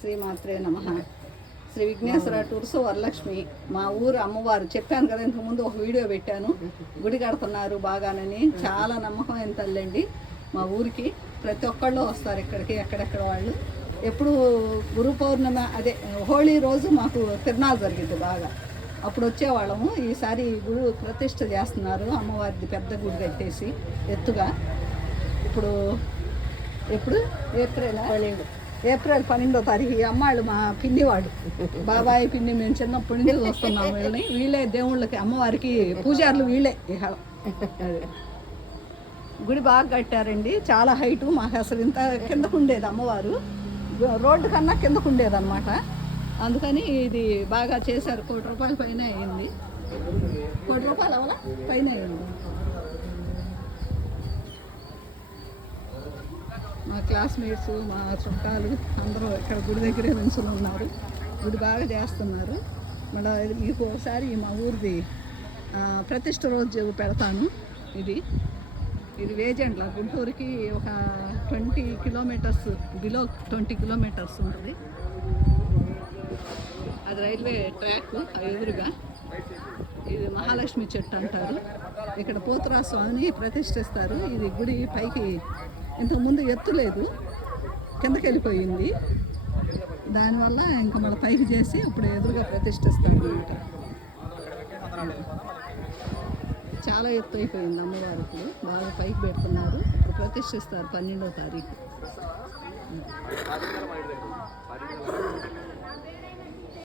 శ్రీమాత్రే నమః. శ్రీ విఘ్నేశ్వర టూర్స్ వరలక్ష్మి మా ఊరు అమ్మవారు. చెప్పాను కదా ఇంతకుముందు ఒక వీడియో పెట్టాను, గుడి కడుతున్నారు బాగానని. చాలా నమ్మకమైన తల్లండి మా ఊరికి. ప్రతి ఒక్కళ్ళు వస్తారు ఇక్కడికి, ఎక్కడెక్కడ వాళ్ళు. ఎప్పుడు గురు పౌర్ణమి అదే హోళీ రోజు మాకు తిరునాళ్ళు జరిగింది బాగా, అప్పుడు వచ్చేవాళ్ళము. ఈసారి గుడి ప్రతిష్ఠ చేస్తున్నారు అమ్మవారిది, పెద్ద గుడి కట్టేసి ఎత్తుగా. ఇప్పుడు ఎప్పుడు ఏప్రిల్ 12వ తారీఖు. ఈ అమ్మాళ్ళు మా పిన్నివాడు, బాబాయ్ పిన్ని. మేము చిన్నప్పటి నుంచి వస్తున్నాము వీళ్ళని. వీళ్ళే దేవుళ్ళకి అమ్మవారికి పూజారులు వీళ్ళే. గుడి బాగా కట్టారండి, చాలా హైటు. మాకు అసలు ఇంత కిందకు ఉండేది అమ్మవారు, రోడ్డు కన్నా కిందకు ఉండేదన్నమాట. అందుకని ఇది బాగా చేశారు. ₹1 కోటి పైన అయింది. ₹1 కోటి అవలా పైన అయింది. మా క్లాస్మేట్స్, మా చుట్టాలు అందరూ ఇక్కడ గుడి దగ్గరే వెంచులు ఉన్నారు. గుడి బాగా చేస్తున్నారు. మళ్ళీ మీకు ఒకసారి మా ఊరిది ప్రతిష్ఠ రోజు పెడతాను. ఇది వేజెండ్ల, గుంటూరుకి ఒక 20 కిలోమీటర్స్, బిలో 20 కిలోమీటర్స్ ఉంటుంది. అది రైల్వే ట్రాక్ ఎదురుగా. ఇది మహాలక్ష్మి చెట్టు అంటారు. ఇక్కడ పోతురా స్వామిని ప్రతిష్ఠిస్తారు. ఇది గుడి పైకి ఇంతకుముందు ఎత్తు లేదు, కిందకి వెళ్ళిపోయింది. దానివల్ల ఇంకా మళ్ళీ పైకి చేసి ఇప్పుడు ఎదురుగా ప్రతిష్ఠిస్తారు అనమాట. చాలా ఎత్తు అయిపోయింది అమ్మవారు. ఇప్పుడు బాగా పైకి పెడుతున్నారు. ఇప్పుడు ప్రతిష్ఠిస్తారు 12వ తారీఖు.